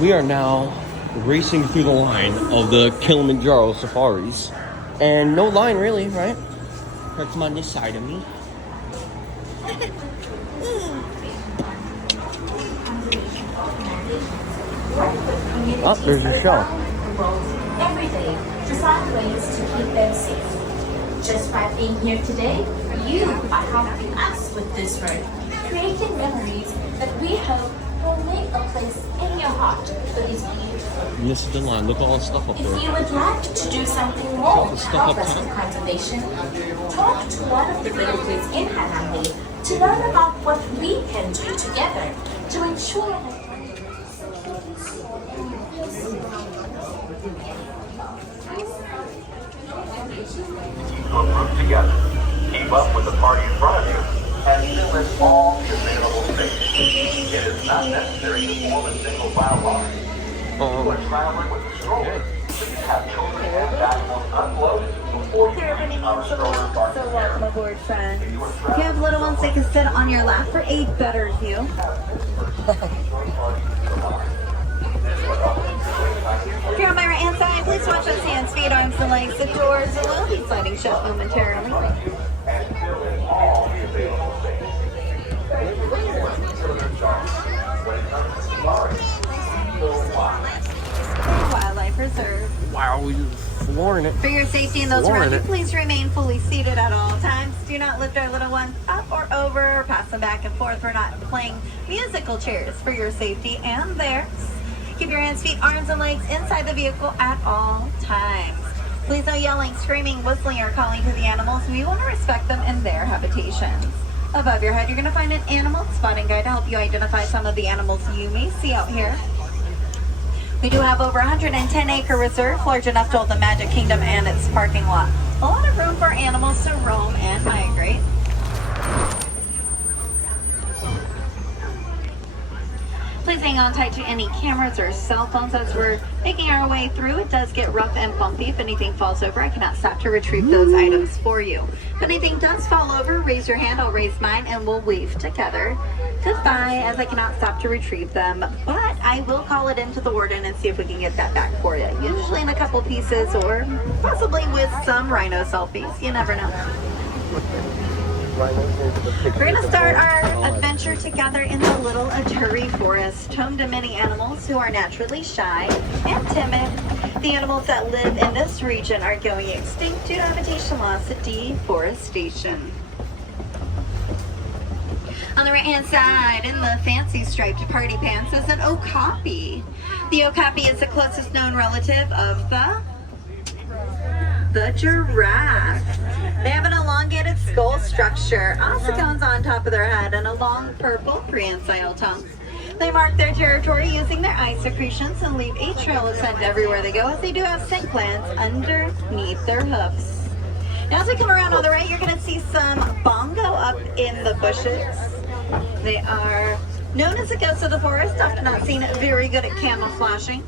We are now racing through the line of the Kilimanjaro safaris. And no line really, right? That's on this side of me. Oh, there's your show. Every day to find ways to keep them safe. Just by being here today, you are helping us with this road, creating memories that we hope will make a place in your heart for these beautiful. And this is the line. Look at all the stuff up If there. you would like to do something more to help us with conservation, talk to one of the villagers in Harambe to learn about what we can do together to ensure that to a group together, keep up with the party in front of you, and fill in all the available space. It is not necessary to form a single file line. If you are traveling with a stroller, please have children and animals unloaded before you reach our stroller parking So welcome aboard, friends. If you have little ones, they can sit on your lap for a better view. If you're on my right hand side, please watch those hands, feet, arms, and legs. The doors will be sliding shut momentarily. Wildlife Reserve. Wow, we just flooring it. For your safety and those around you, please remain fully seated at all times. Do not lift our little ones up or over or pass them back and forth. We're not playing musical chairs for your safety and theirs. Keep your hands, feet, arms, and legs inside the vehicle at all times. Please no yelling, screaming, whistling, or calling to the animals. We want to respect them in their habitations. Above your head, you're going to find an animal spotting guide to help you identify some of the animals you may see out here. We do have over 110-acre reserve, large enough to hold the Magic Kingdom and its parking lot. A lot of room for animals to roam and migrate. Please hang on tight to any cameras or cell phones as we're making our way through. It does get rough and bumpy. If anything falls over, I cannot stop to retrieve those items for you. If anything does fall over, raise your hand, I'll raise mine, and we'll wave together goodbye, as I cannot stop to retrieve them. But I will call it into the warden and see if we can get that back for you. Usually in a couple pieces or possibly with some rhino selfies. You never know. We're going to start our adventure together in the Little Aturi Forest, home to many animals who are naturally shy and timid. The animals that live in this region are going extinct due to habitation loss and deforestation. On the right-hand side, in the fancy striped party pants, is an okapi. The okapi is the closest known relative of the giraffe. They have an elongated skull structure, ossicones on top of their head, and a long purple prehensile tongue. They mark their territory using their eye secretions and leave a trail of scent everywhere they go, as they do have scent glands underneath their hoofs. Now as we come around on the right, you're going to see some bongo up in the bushes. They are known as the ghosts of the forest, often not seen very good at camouflaging.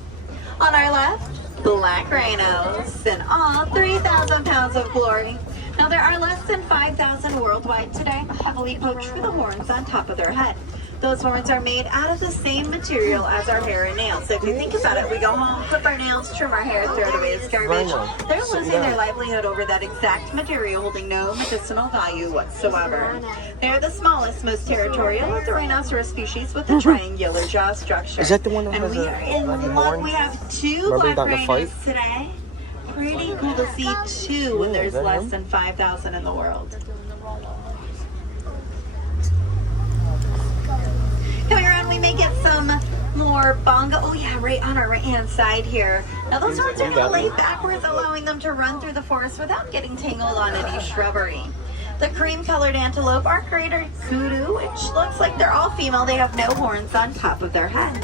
On our left, black rhinos in all 3,000 pounds of glory. Now there are less than 5,000 worldwide today, heavily poached for the horns on top of their head. Those horns are made out of the same material as our hair and nails. So if you think about it, we go home, clip our nails, trim our hair, throw it away as garbage. They're losing their livelihood over that exact material, holding no medicinal value whatsoever. They're the smallest, most territorial of the rhinoceros species with a triangular jaw structure. Is that the one that and has we are in luck. We have two black rhinos today. Pretty cool to see two when there's less than 5,000 in the world. Coming around, we may get some more bongo. Oh yeah, right on our right hand side here. Now those horns are going to lay backwards, allowing them to run through the forest without getting tangled on any shrubbery. The cream-colored antelope are greater kudu, which looks like they're all female. They have no horns on top of their head.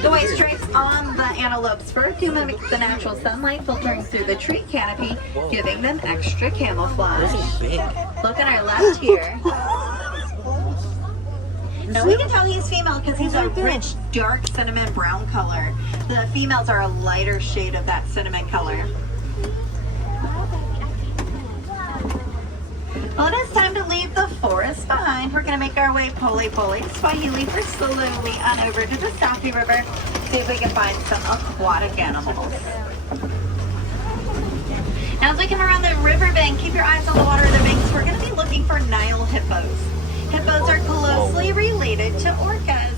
The white stripes on the antelope's fur do mimic the natural sunlight filtering through the tree canopy, giving them extra camouflage. Look on our left here. Now we can tell he's female because he's a rich, dark cinnamon brown color. The females are a lighter shade of that cinnamon color. A Well, it is time to leave the forest behind. We're going to make our way pole, Swahili for slowly on over to the Safi River. See if we can find some aquatic animals. Now, as we come around the riverbank, keep your eyes on the water of the banks. We're going to be looking for Nile hippos. Hippos are closely related to orcas.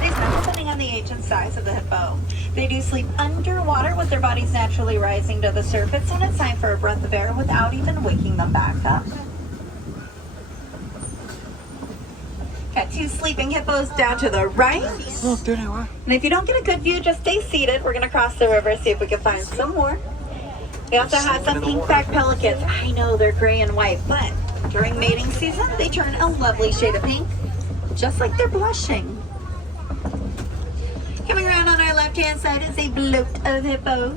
These are depending on the age and size of the hippo. They do sleep underwater with their bodies naturally rising to the surface when it's time for a breath of air without even waking them back up. Got 2 sleeping hippos down to the right. Look, there they are. And if you don't get a good view, just stay seated. We're going to cross the river, see if we can find some more. We also have some pink-backed pelicans. I know they're gray and white, but during mating season, they turn a lovely shade of pink, just like they're blushing. Coming around on our left-hand side is a bloat of hippos.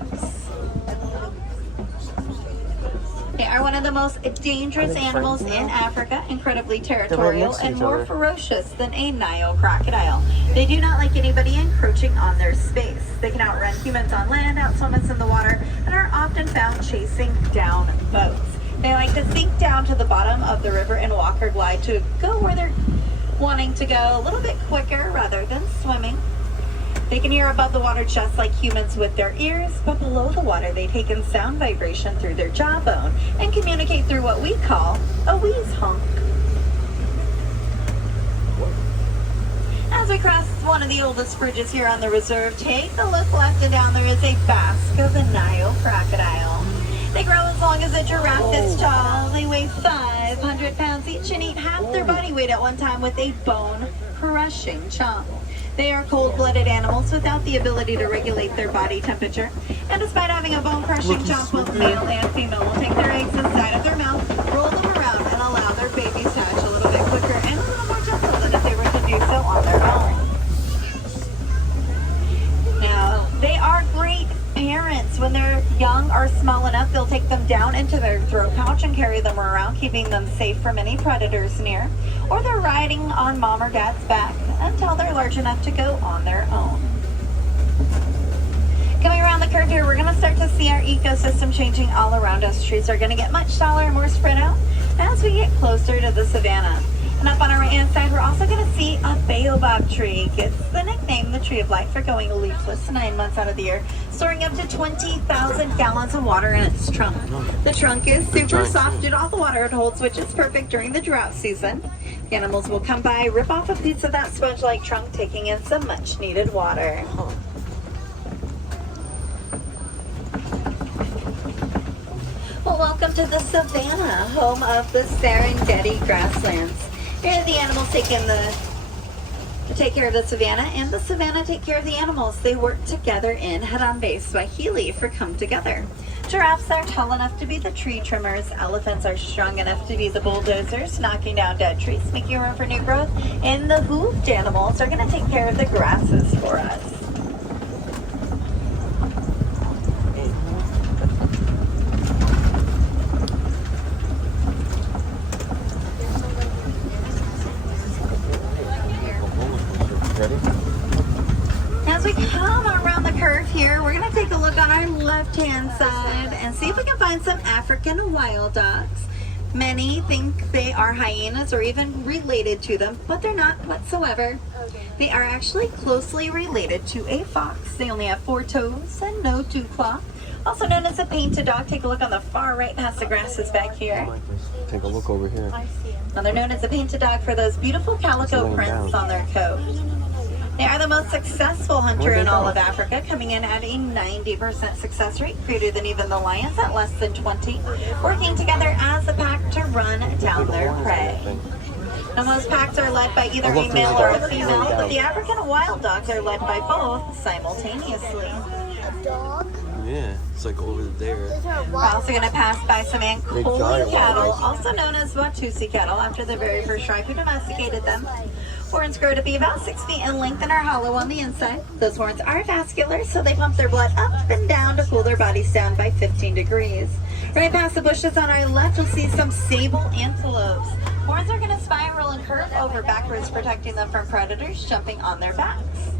They are one of the most dangerous animals in Africa, incredibly territorial and more ferocious than a Nile crocodile. They do not like anybody encroaching on their space. They can outrun humans on land, outswim us in the water, and are often found chasing down boats. They like to sink down to the bottom of the river and walk or glide to go where they're wanting to go a little bit quicker rather than swimming. They can hear above the water just like humans with their ears, but below the water they take in sound vibration through their jawbone and communicate through what we call a wheeze honk. As we cross one of the oldest bridges here on the reserve, take a look left and down. There is a basque of the Nile crocodile. They grow as long as a giraffe this tall. They weigh 500 pounds each and eat half their body weight at one time with a bone-crushing chomp. They are cold-blooded animals without the ability to regulate their body temperature. And despite having a bone-crushing chomp, both male and female will take their eggs inside of their mouth, roll them around, and allow their babies to hatch a little bit quicker and a little more gentle than if they were to do so on their own. Now, they are great parents. When they're young or small enough, they'll take them down into their throat pouch and carry them around, keeping them safe from any predators near. Or they're riding on mom or dad's back until they're large enough to go on their own. Coming around the curve here, we're going to start to see our ecosystem changing all around us. Trees are going to get much taller and more spread out as we get closer to the savanna. And up on our right-hand side, we're also going to see a baobab tree. Gets the nickname the tree of life for going leafless 9 months out of the year, storing up to 20,000 gallons of water in its trunk. The trunk is super soft due to all the water it holds, which is perfect during the drought season. The animals will come by, rip off a piece of that sponge-like trunk, taking in some much-needed water. Well, welcome to the savannah, home of the Serengeti grasslands. Here the animals take care of the savannah, and the savannah take care of the animals. They work together in Harambe Swahili for come together. Giraffes are tall enough to be the tree trimmers. Elephants are strong enough to be the bulldozers, knocking down dead trees, making room for new growth. And the hoofed animals are going to take care of the grasses for us. As we come around the curve here, we're going to take a look on our left-hand side and see if we can find some African wild dogs. Many think they are hyenas or even related to them, but they're not whatsoever. They are actually closely related to a fox. They only have 4 toes and no dew claw. Also known as a painted dog. Take a look on the far right past the grasses back here. Take a look over here. Now they're known as a painted dog for those beautiful calico prints on their coat. They are the most successful hunter in all of Africa, coming in at a 90% success rate, greater than even the lions at less than 20, working together as a pack to run down their prey. Now most packs are led by either a male or a female, but the African wild dogs are led by both simultaneously. Yeah, it's like over there. We're also going to pass by some Ankoli cattle, also known as Watusi cattle, after the very first tribe who domesticated them. Horns grow to be about 6 feet in length and are hollow on the inside. Those horns are vascular, so they pump their blood up and down to cool their bodies down by 15 degrees. Right past the bushes on our left, you'll see some sable antelopes. Horns are going to spiral and curve over backwards, protecting them from predators jumping on their backs.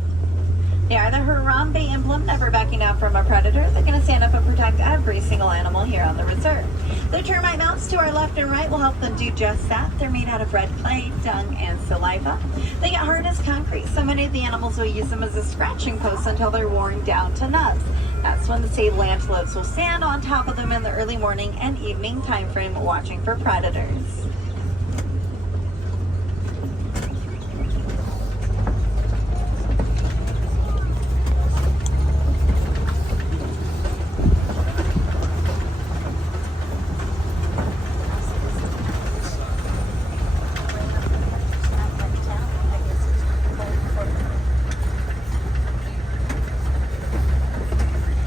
They are the Harambe emblem, never backing down from a predator. They're going to stand up and protect every single animal here on the reserve. The termite mounts to our left and right will help them do just that. They're made out of red clay, dung, and saliva. They get hard as concrete, so many of the animals will use them as a scratching post until they're worn down to nubs. That's when the state antelopes will stand on top of them in the early morning and evening time frame watching for predators.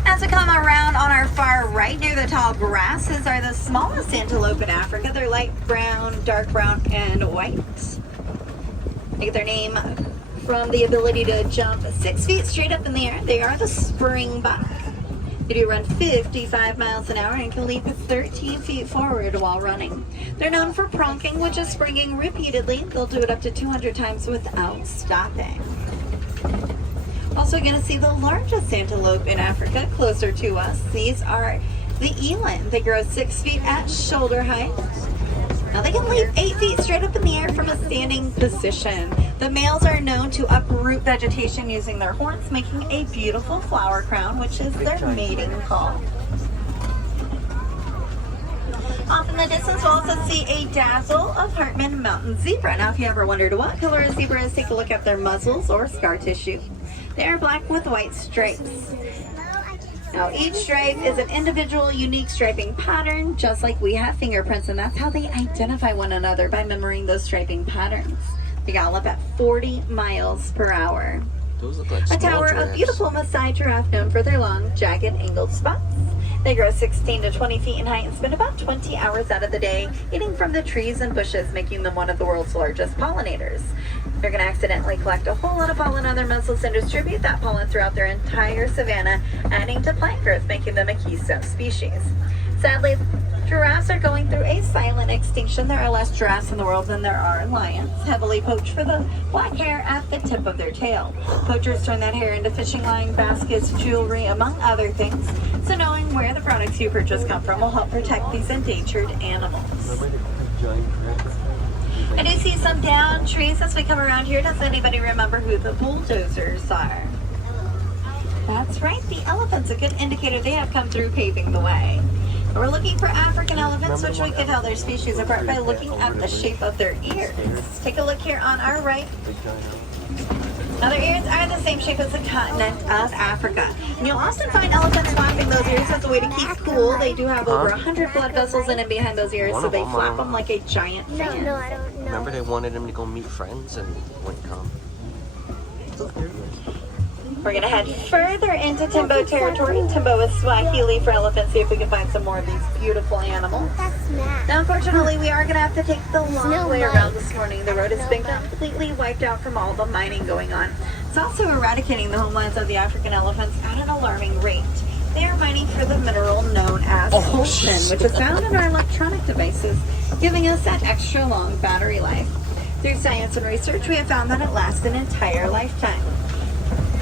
As we come around on our far right near the tall grasses are the smallest antelope in Africa. They're light brown, dark brown, and white. They get their name from the ability to jump 6 feet straight up in the air. They are the springbuck. They do run 55 miles an hour and can leap 13 feet forward while running. They're known for pronking, which is springing repeatedly. They'll do it up to 200 times without stopping. Also going to see the largest antelope in Africa closer to us. These are the eland. They grow 6 feet at shoulder height. Now they can leap 8 feet straight up in the air from a standing position. The males are known to uproot vegetation using their horns, making a beautiful flower crown, which is their mating call. Off in the distance, we'll also see a dazzle of Hartman mountain zebra. Now, if you ever wondered what color a zebra is, take a look at their muzzles or scar tissue. They are black with white stripes. Now, each stripe is an individual, unique striping pattern, just like we have fingerprints, and that's how they identify one another, by memorizing those striping patterns. They gallop at 40 miles per hour. Those look like A small tower giraffes. of beautiful Maasai giraffe known for their long, jagged, angled spots. They grow 16 to 20 feet in height and spend about 20 hours out of the day eating from the trees and bushes, making them one of the world's largest pollinators. They're going to accidentally collect a whole lot of pollen on their muzzles and distribute that pollen throughout their entire savanna, adding to plant growth, making them a keystone species. Sadly, giraffes are going through a silent extinction. There are less giraffes in the world than there are lions, heavily poached for the black hair at the tip of their tail. Poachers turn that hair into fishing line, baskets, jewelry, among other things. So knowing where the products you purchase come from will help protect these endangered animals. I do see some downed trees as we come around here. Does anybody remember who the bulldozers are? That's right, the elephants, a good indicator they have come through paving the way. We're looking for African elephants, which we can tell their species apart by looking at the shape of their ears. Take a look here on our right. Now their ears are the same shape as the continent of Africa. And you'll often find elephants flapping those ears as a way to keep cool. They do have over 100 blood vessels in and behind those ears, so they flap them like a giant fan. No, I don't know. Remember they wanted him to go meet friends and wouldn't come. We're going to head further into Timbo territory. Timbo is Swahili for elephants. See if we can find some more of these beautiful animals. That's Matt. Now, unfortunately, we are going to have to take the long no way light. around this morning. The road has been No light. completely wiped out from all the mining going on. It's also eradicating the homelands of the African elephants at an alarming rate. They are mining for the mineral known as coltan, which is found in our electronic devices, giving us that extra long battery life. Through science and research, we have found that it lasts an entire lifetime.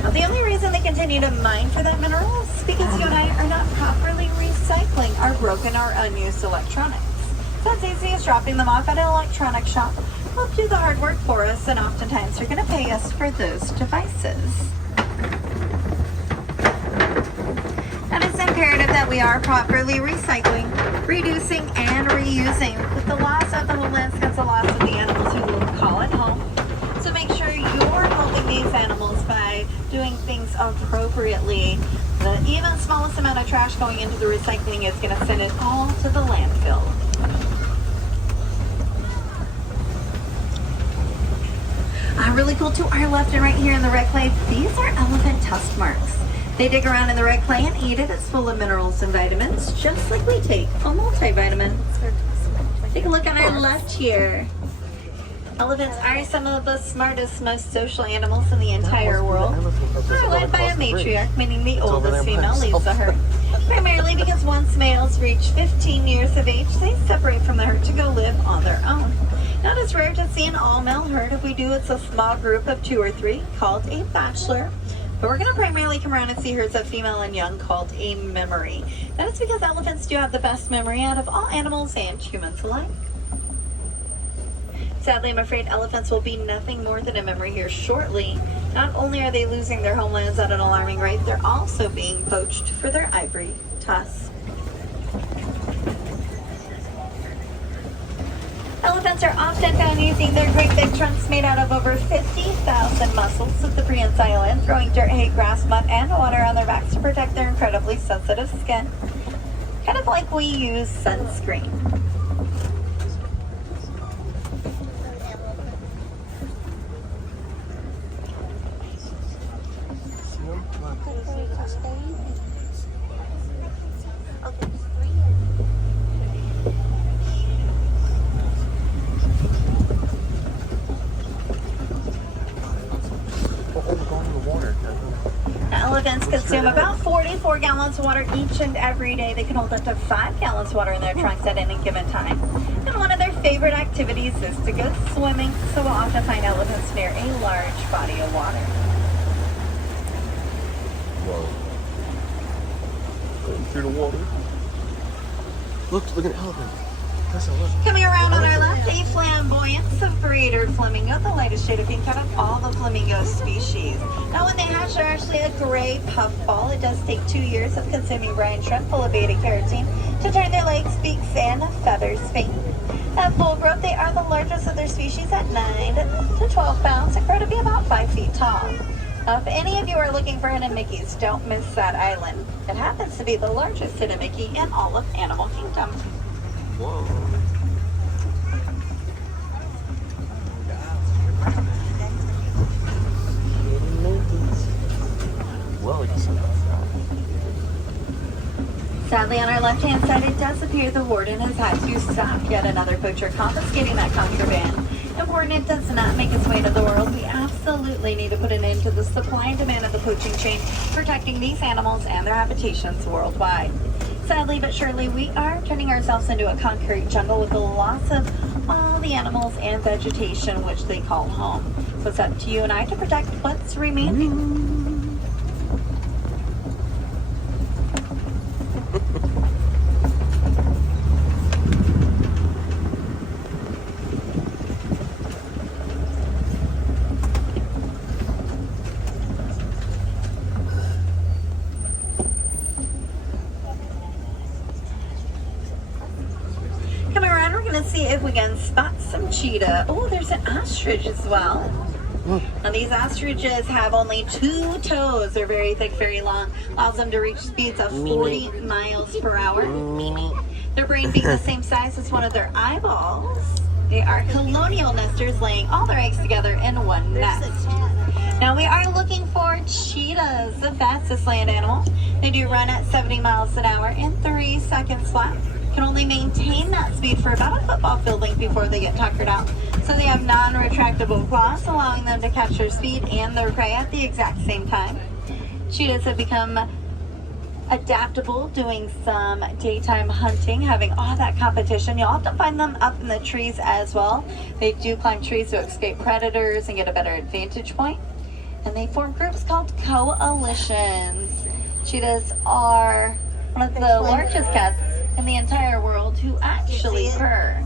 Now, the only reason they continue to mine for that mineral is because you and I are not properly recycling our broken or unused electronics. So it's easy as dropping them off at an electronic shop. They'll do the hard work for us, and oftentimes they're going to pay us for those devices. And it's imperative that we are properly recycling, reducing, and reusing. With the loss of the homelands comes the loss of the animals who will call it home. So make sure you're helping these animals by doing things appropriately. The even smallest amount of trash going into the recycling is going to send it all to the landfill. Really cool to our left and right here in the red clay. These are elephant tusk marks. They dig around in the red clay and eat it. It's full of minerals and vitamins, just like we take a multivitamin. Take a look on our left here. Elephants are some of the smartest, most social animals in the entire world. They're led by a matriarch, meaning the oldest female leads the herd. Primarily because once males reach 15 years of age, they separate from the herd to go live on their own. Not as rare to see an all-male herd. If we do, it's a small group of 2 or 3 called a bachelor, But we're going to primarily come around and see herds of female and young called a memory. That is because elephants do have the best memory out of all animals and humans alike. Sadly, I'm afraid elephants will be nothing more than a memory here shortly. Not only are they losing their homelands at an alarming rate, they're also being poached for their ivory tusks. Elephants are often found using their great big trunks made out of over 50,000 muscles of the prehensile end, throwing dirt, hay, grass, mud, and water on their backs to protect their incredibly sensitive skin. Kind of like we use sunscreen. Elephants consume about 44 gallons of water each and every day. They can hold up to 5 gallons of water in their trunks at any given time. And one of their favorite activities is to go swimming, so we'll often find elephants near a large body of water. Whoa. Going through the water. Look at an elephant. Tessa, look. Coming around on our left, a flamboyant separated flamingo, the lightest shade of pink out of all the flamingo species. Now when they hatch, they're actually a gray puffball. It does take 2 years of consuming brine shrimp full of beta-carotene to turn their legs, beaks, and feathers pink. At full growth, they are the largest of their species at 9 to 12 pounds and grow to be about 5 feet tall. Now, if any of you are looking for hidden Mickeys, don't miss that island. It happens to be the largest hidden Mickey in all of Animal Kingdom. Whoa. Sadly, on our left-hand side, it does appear the warden has had to stop yet another poacher confiscating that contraband. Important it does not make its way to the world. We absolutely need to put an end to the supply and demand of the poaching chain, protecting these animals and their habitations worldwide. Sadly but surely, we are turning ourselves into a concrete jungle with the loss of all the animals and vegetation which they call home. So it's up to you and I to protect what's remaining. See if we can spot some cheetah. Oh, there's an ostrich as well. Now these ostriches have only 2 toes. They're very thick, very long. Allows them to reach speeds of 40 miles per hour. Their brain being the same size as one of their eyeballs. They are colonial nesters, laying all their eggs together in one nest. Now we are looking for cheetahs, the fastest land animal. They do run at 70 miles an hour in 3 seconds flat. Can only maintain that speed for about a football field length before they get tuckered out. So they have non-retractable claws, allowing them to catch their speed and their prey at the exact same time. Cheetahs have become adaptable, doing some daytime hunting, having all that competition. You'll often find them up in the trees as well. They do climb trees to escape predators and get a better vantage point. And they form groups called coalitions. Cheetahs are one of the largest cats in the entire world who actually purr.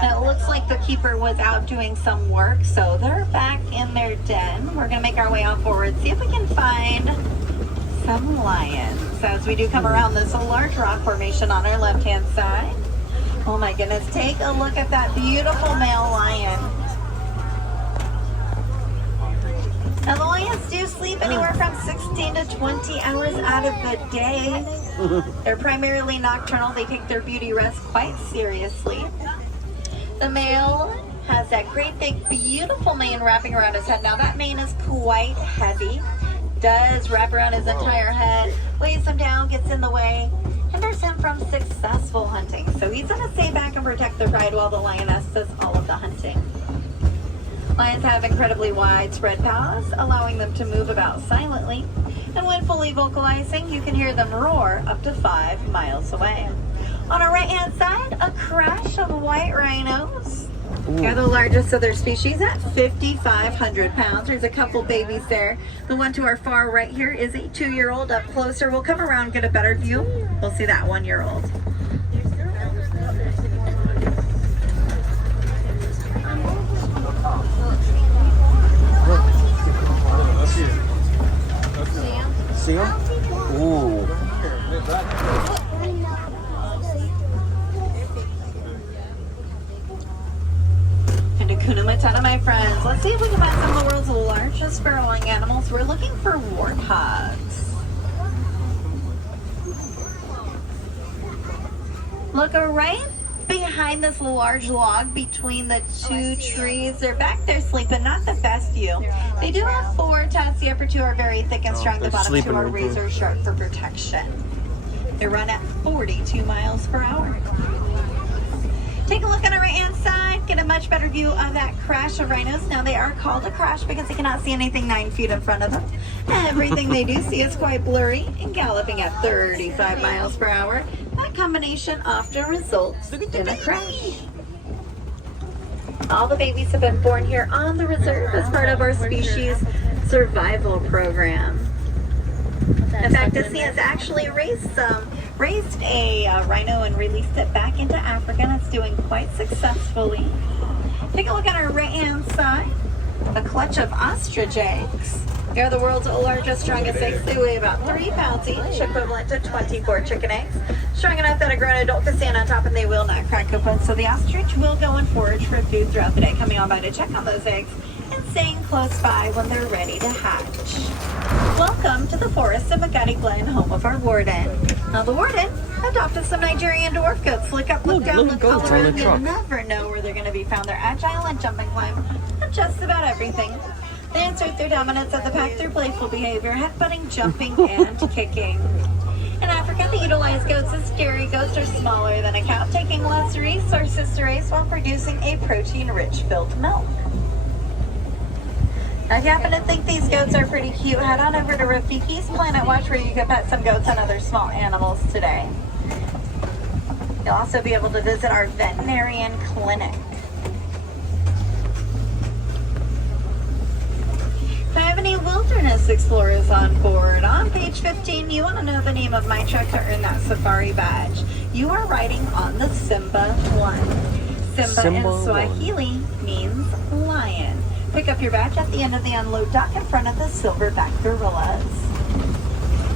Now it looks like the keeper was out doing some work, so they're back in their den. We're going to make our way on forward, see if we can find some lions as we do come around this large rock formation on our left-hand side. Oh my goodness, take a look at that beautiful male lion. Now the lions do sleep anywhere from 16 to 20 hours out of the day. They're primarily nocturnal. They take their beauty rest quite seriously. The male has that great big beautiful mane wrapping around his head. Now that mane is quite heavy. Does wrap around his entire head, weighs him down, gets in the way, hinders him from successful hunting. So he's going to stay back and protect their pride while the lioness does all of the hunting. Lions have incredibly widespread paws, allowing them to move about silently. And when fully vocalizing, you can hear them roar up to 5 miles away. On our right-hand side, a crash of white rhinos. They're the largest of their species at 5,500 pounds. There's a couple babies there. The one to our far right here is a 2-year-old. Up closer, we'll come around, get a better view. We'll see that 1-year-old. See him? Ooh. And Hakuna Matata, my friends. Let's see if we can find some of the world's largest burrowing animals. We're looking for warthogs. Look right behind this large log between the two trees. They're back there sleeping, not the best view. They do have 4 tusks. The upper 2 are very thick and strong. The bottom 2 are razor sharp for protection. They run at 42 miles per hour. Take a look on our right hand side, get a much better view of that crash of rhinos. Now they are called a crash because they cannot see anything 9 feet in front of them. Everything they do see is quite blurry and galloping at 35 miles per hour. That combination often results in a crash. All the babies have been born here on the reserve as part of our species survival program. In fact, Disney has actually raised a rhino and released it back into Africa, and it's doing quite successfully. Take a look at our right-hand side. A clutch of ostrich eggs. They're the world's largest, strongest eggs. They weigh about 3 pounds each, equivalent to 24 chicken eggs. Strong enough that a grown adult can stand on top and they will not crack open. So the ostrich will go and forage for food throughout the day, coming on by to check on those eggs and staying close by when they're ready to hatch. Welcome to the forest of Magadi Glen, home of our warden. Now the warden adopted some Nigerian dwarf goats. Look up, look down, look all around. You'll never know where they're going to be found. They're agile and jump and climb on just about everything. They insert their dominance of the pack through playful behavior, headbutting, jumping, and kicking. In Africa, they utilize goats as dairy. Goats are smaller than a cow, taking less resources to raise while producing a protein-rich filled milk. Now, if you happen to think these goats are pretty cute, head on over to Rafiki's Planet Watch where you can pet some goats and other small animals today. You'll also be able to visit our veterinarian clinic. If I have any wilderness explorers on board, on page 15, you want to know the name of my truck to earn that safari badge. You are riding on the Simba 1. Simba in Swahili means lion. Pick up your badge at the end of the unload dock in front of the silverback gorillas.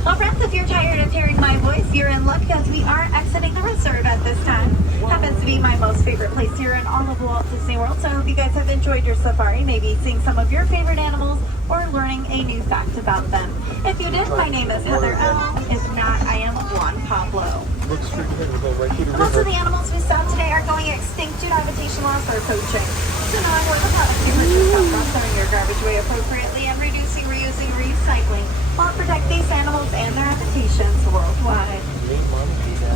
Well, friends, if you're tired of hearing my voice, you're in luck because we are exiting the reserve at this time. Happens to be my most favorite place here in all of Walt Disney World, so I hope you guys have enjoyed your safari, maybe seeing some of your favorite animals or learning a new fact about them. If you did, my name is Heather L. If not, I am Juan Pablo. Most of the animals we saw today are going extinct due to habitation loss or poaching. So knowing where the product you purchase come from, throwing your garbage away appropriately, and reducing, reusing, recycling will protect these animals and their habitations worldwide.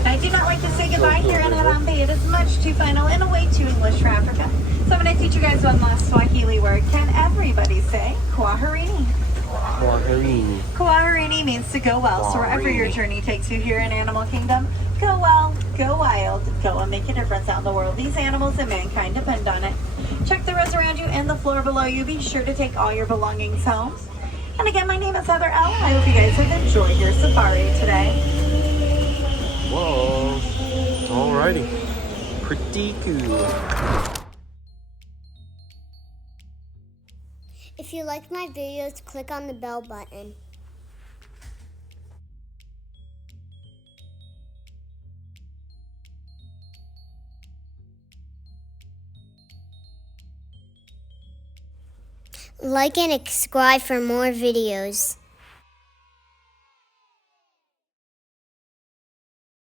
I do not like to say goodbye here in Harambe. It is much too final and way too English for Africa. So I'm going to teach you guys one last Swahili word. Can everybody say kwaherini? Kwaherini. Kwaherini means to go well. So wherever your journey takes you here in Animal Kingdom, go well, go wild, go and make a difference out in the world. These animals and mankind depend on it. Check the rows around you and the floor below you. Be sure to take all your belongings home. And again, my name is Heather L. I hope you guys have enjoyed your safari today. Whoa. Alrighty. Pretty cool. If you like my videos, click on the bell button. Like and subscribe for more videos.